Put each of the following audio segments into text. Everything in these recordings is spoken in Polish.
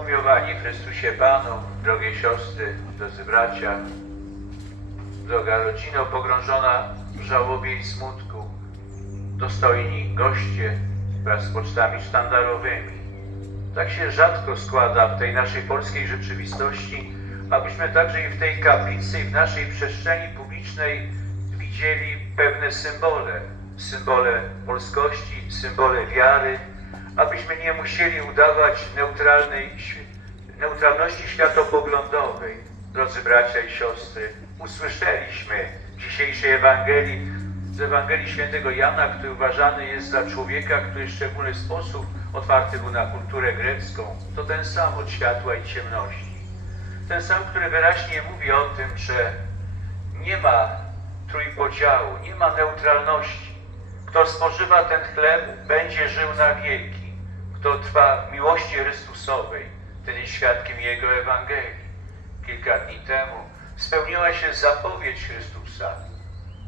Umiłowani Chrystusie Panu, drogie siostry, drodzy bracia, droga rodzino pogrążona w żałobie i smutku, dostojni goście wraz z pocztami sztandarowymi. Tak się rzadko składa w tej naszej polskiej rzeczywistości, abyśmy także i w tej kaplicy i w naszej przestrzeni publicznej widzieli pewne symbole, symbole polskości, symbole wiary, abyśmy nie musieli udawać neutralnej, neutralności światopoglądowej. Drodzy bracia i siostry, usłyszeliśmy w dzisiejszej Ewangelii, z Ewangelii Świętego Jana, który uważany jest za człowieka, który w szczególny sposób otwarty był na kulturę grecką. To ten sam od światła i ciemności. Ten sam, który wyraźnie mówi o tym, że nie ma trójpodziału, nie ma neutralności. Kto spożywa ten chleb, będzie żył na wieki. Kto trwa w miłości Chrystusowej, jest świadkiem Jego Ewangelii. Kilka dni temu spełniła się zapowiedź Chrystusa.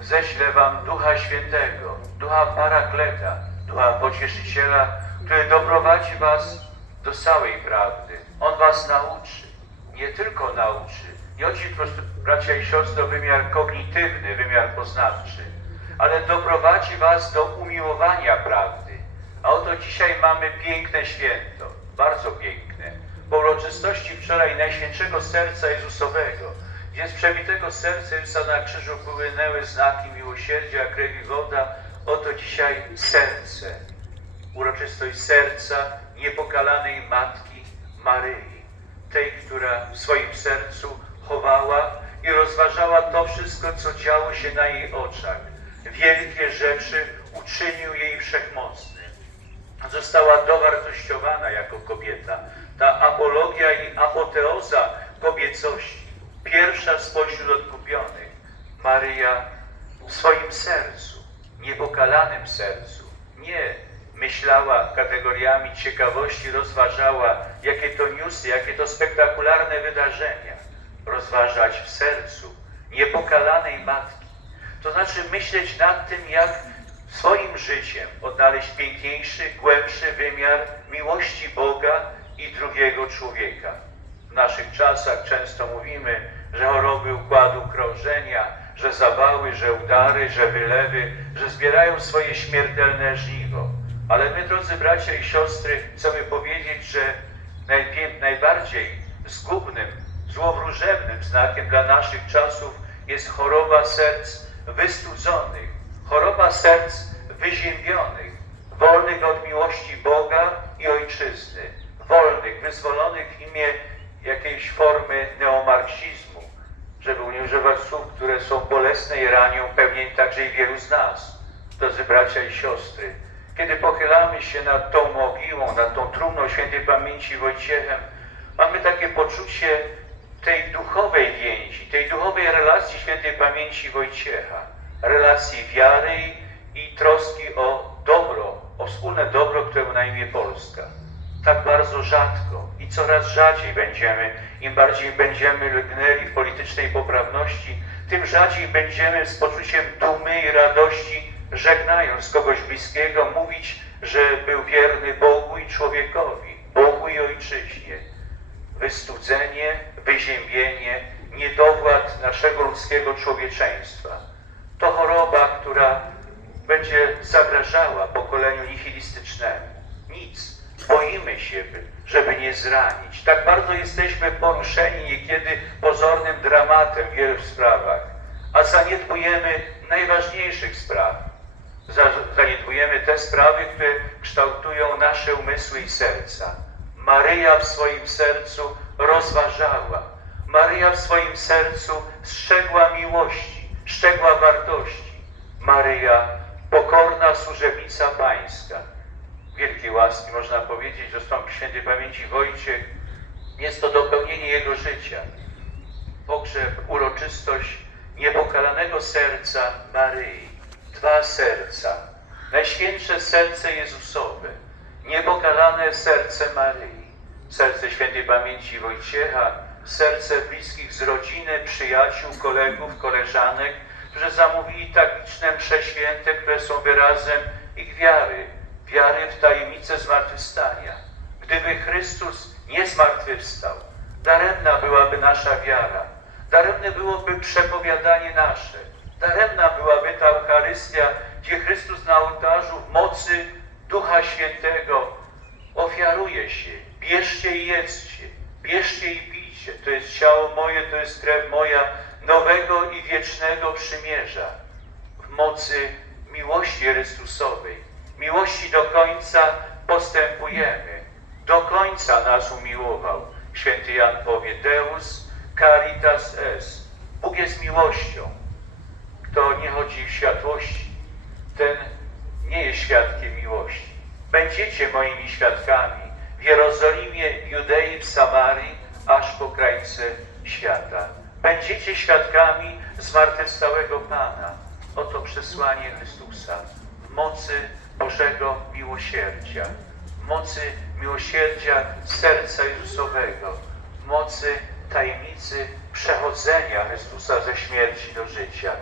Ześlę wam Ducha Świętego, Ducha Parakleta, Ducha Pocieszyciela, który doprowadzi was do całej prawdy. On was nauczy, nie tylko nauczy. Nie chodzi po prostu, bracia i siostry, o wymiar kognitywny, wymiar poznawczy, ale doprowadzi was do umiłowania prawdy. A oto dzisiaj mamy piękne święto, bardzo piękne. Po uroczystości wczoraj Najświętszego Serca Jezusowego, gdzie z przebitego serca Jezusa na krzyżu płynęły znaki miłosierdzia, krew i woda, oto dzisiaj serce, uroczystość serca niepokalanej Matki Maryi, tej, która w swoim sercu chowała i rozważała to wszystko, co działo się na jej oczach. Wielkie rzeczy uczynił jej wszechmocny. Została dowartościowana jako kobieta. Ta apologia i apoteoza kobiecości, pierwsza spośród odkupionych. Maryja w swoim sercu, niepokalanym sercu, nie myślała kategoriami ciekawości, rozważała, jakie to newsy, jakie to spektakularne wydarzenia. Rozważać w sercu niepokalanej matki. To znaczy myśleć nad tym, jak swoim życiem odnaleźć piękniejszy, głębszy wymiar miłości Boga i drugiego człowieka. W naszych czasach często mówimy, że choroby układu krążenia, że zawały, że udary, że wylewy, że zbierają swoje śmiertelne żniwo. Ale my, drodzy bracia i siostry, chcemy powiedzieć, że najpie- najbardziej zgubnym, złowróżebnym znakiem dla naszych czasów jest choroba serc wystudzonych, choroba serc wyziębionych, wolnych od miłości Boga i Ojczyzny, wolnych, wyzwolonych w imię jakiejś formy neomarksizmu, żeby nie używać słów, które są bolesne i ranią pewnie także i wielu z nas, drodzy bracia i siostry. Kiedy pochylamy się nad tą mogiłą, nad tą trumną świętej pamięci Wojciechem, mamy takie poczucie tej duchowej więzi, tej duchowej relacji świętej pamięci Wojciecha, relacji wiary i troski o dobro, o wspólne dobro, któremu na imię Polska. Tak bardzo rzadko i coraz rzadziej będziemy, im bardziej będziemy lgnęli w politycznej poprawności, tym rzadziej będziemy z poczuciem dumy i radości, żegnając kogoś bliskiego, mówić, że był wierny Bogu i człowiekowi, Bogu i ojczyźnie wystudzenie, wyziębienie, niedowład naszego ludzkiego człowieczeństwa. To choroba, która będzie zagrażała pokoleniu nihilistycznemu. Nic. Boimy się, by- żeby nie zranić. Tak bardzo jesteśmy poruszeni niekiedy pozornym dramatem w wielu sprawach, a zaniedbujemy najważniejszych spraw. Za- Zaniedbujemy te sprawy, które kształtują nasze umysły i serca. Maryja w swoim sercu rozważała. Maryja w swoim sercu strzegła miłości, strzegła wartości. Maryja, pokorna służebnica pańska. Wielkiej łaski, można powiedzieć, zastąpi świętej pamięci Wojciech. Jest to dopełnienie jego życia. Pogrzeb, uroczystość niepokalanego serca Maryi. Dwa serca. Najświętsze serce Jezusowe. Niepokalane serce Maryi. Serce świętej pamięci Wojciecha. Serce bliskich z rodziny, przyjaciół, kolegów, koleżanek, którzy zamówili tak liczne msze święte, które są wyrazem ich wiary. Wiary w tajemnicę zmartwychwstania. Gdy gdyby Chrystus nie zmartwychwstał, daremna byłaby nasza wiara, daremne byłoby przepowiadanie nasze, daremna byłaby ta Eucharystia, gdzie Chrystus na ołtarzu w mocy Ducha Świętego ofiaruje się. Bierzcie i jedzcie, bierzcie i pijcie. To jest ciało moje, to jest krew moja, nowego i wiecznego przymierza. W mocy miłości Chrystusowej, miłości do końca postępujemy. Do końca nas umiłował. Święty Jan powie, Deus caritas est. Bóg jest miłością. Kto nie chodzi w światłości, ten nie jest świadkiem miłości. Będziecie moimi świadkami w Jerozolimie, Judei, w Samarii, aż po krańce świata. Będziecie świadkami zmartwychwstałego Pana. Oto przesłanie Chrystusa mocy Bożego miłosierdzia, mocy miłosierdzia serca Jezusowego, mocy tajemnicy przechodzenia Chrystusa ze śmierci do życia.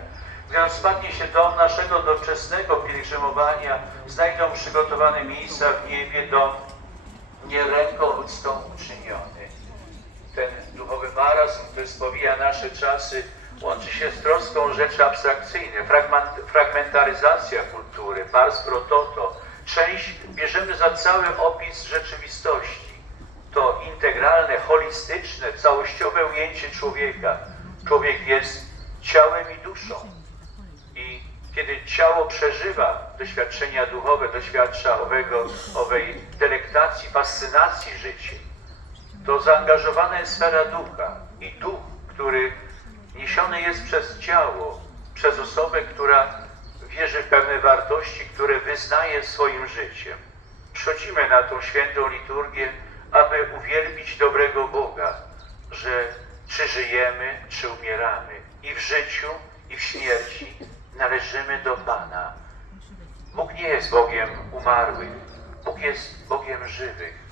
Gdy on spadnie się dom naszego doczesnego pielgrzymowania, znajdą przygotowane miejsca w niebie dom nie ręką ludzką uczyniony. Marazm, który spowija nasze czasy, łączy się z troską o rzeczy abstrakcyjne, fragment, fragmentaryzacja kultury, pars pro toto. Część bierzemy za cały opis rzeczywistości. To integralne, holistyczne, całościowe ujęcie człowieka. Człowiek jest ciałem i duszą. I kiedy ciało przeżywa doświadczenia duchowe, doświadcza owej delektacji, fascynacji życiem, to zaangażowana jest sfera ducha i duch, który niesiony jest przez ciało, przez osobę, która wierzy w pewne wartości, które wyznaje swoim życiem. Przychodzimy na tą świętą liturgię, aby uwielbić dobrego Boga, że czy żyjemy, czy umieramy, i w życiu, i w śmierci należymy do Pana. Bóg nie jest Bogiem umarłych, Bóg jest Bogiem żywych.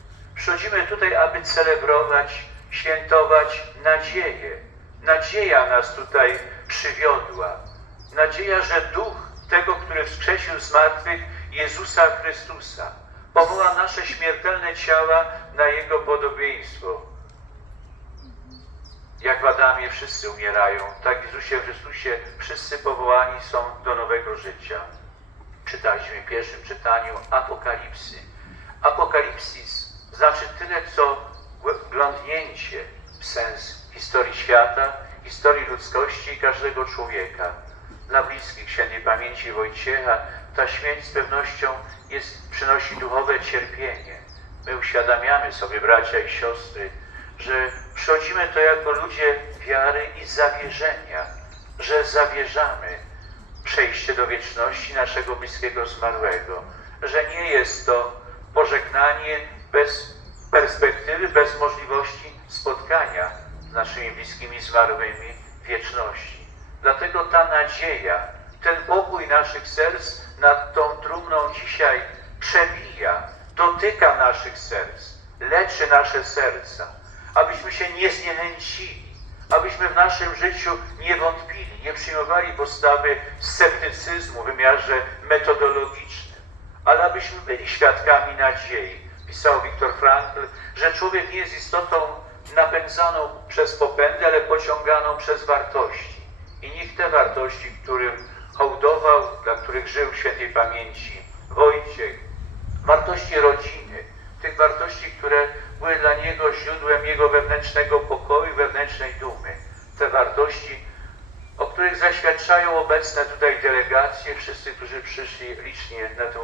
Przychodzimy tutaj, aby celebrować, świętować nadzieję. Nadzieja nas tutaj przywiodła. Nadzieja, że duch tego, który wskrzesił z martwych Jezusa Chrystusa, powoła nasze śmiertelne ciała na Jego podobieństwo. Jak w Adamie wszyscy umierają, tak w Jezusie Chrystusie wszyscy powołani są do nowego życia. Czytaliśmy w pierwszym czytaniu Apokalipsy. Apokalipsis znaczy tyle, co wglądnięcie w sens historii świata, historii ludzkości i każdego człowieka. Dla bliskich świętej pamięci Wojciecha ta śmierć z pewnością jest, przynosi duchowe cierpienie. My uświadamiamy sobie, bracia i siostry, że przychodzimy to jako ludzie wiary i zawierzenia, że zawierzamy przejście do wieczności naszego bliskiego zmarłego, że nie jest to pożegnanie bez perspektywy, bez możliwości spotkania z naszymi bliskimi zmarłymi wieczności. Dlatego ta nadzieja, ten pokój naszych serc nad tą trumną dzisiaj przebija, dotyka naszych serc, leczy nasze serca, abyśmy się nie zniechęcili, abyśmy w naszym życiu nie wątpili, nie przyjmowali postawy sceptycyzmu w wymiarze metodologicznym, ale abyśmy byli świadkami nadziei. Pisał Viktor Frankl, że człowiek nie jest istotą napędzaną przez popędy, ale pociąganą przez wartości. I niech te wartości, którym hołdował, dla których żył w świętej pamięci Wojciech, wartości rodziny, tych wartości, które były dla niego źródłem jego wewnętrznego pokoju, wewnętrznej dumy. Te wartości, których zaświadczają obecne tutaj delegacje, wszyscy, którzy przyszli licznie na tę,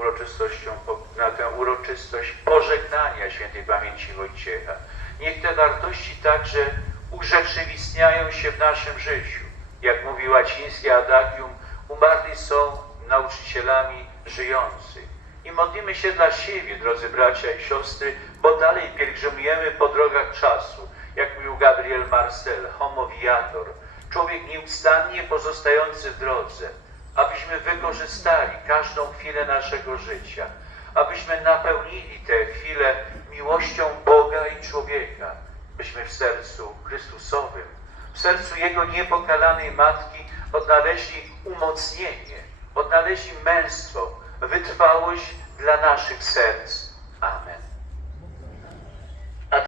na tę uroczystość pożegnania świętej pamięci Wojciecha. Niech te wartości także urzeczywistniają się w naszym życiu. Jak mówi łacińskie adagium, umarli są nauczycielami żyjących. I modlimy się dla siebie, drodzy bracia i siostry, bo dalej pielgrzymujemy po drogach czasu. Jak mówił Gabriel Marcel, homo viator, człowiek nieustannie pozostający w drodze, abyśmy wykorzystali każdą chwilę naszego życia, abyśmy napełnili te chwile miłością Boga i człowieka, byśmy w sercu Chrystusowym, w sercu Jego niepokalanej Matki odnaleźli umocnienie, odnaleźli męstwo, wytrwałość dla naszych serc,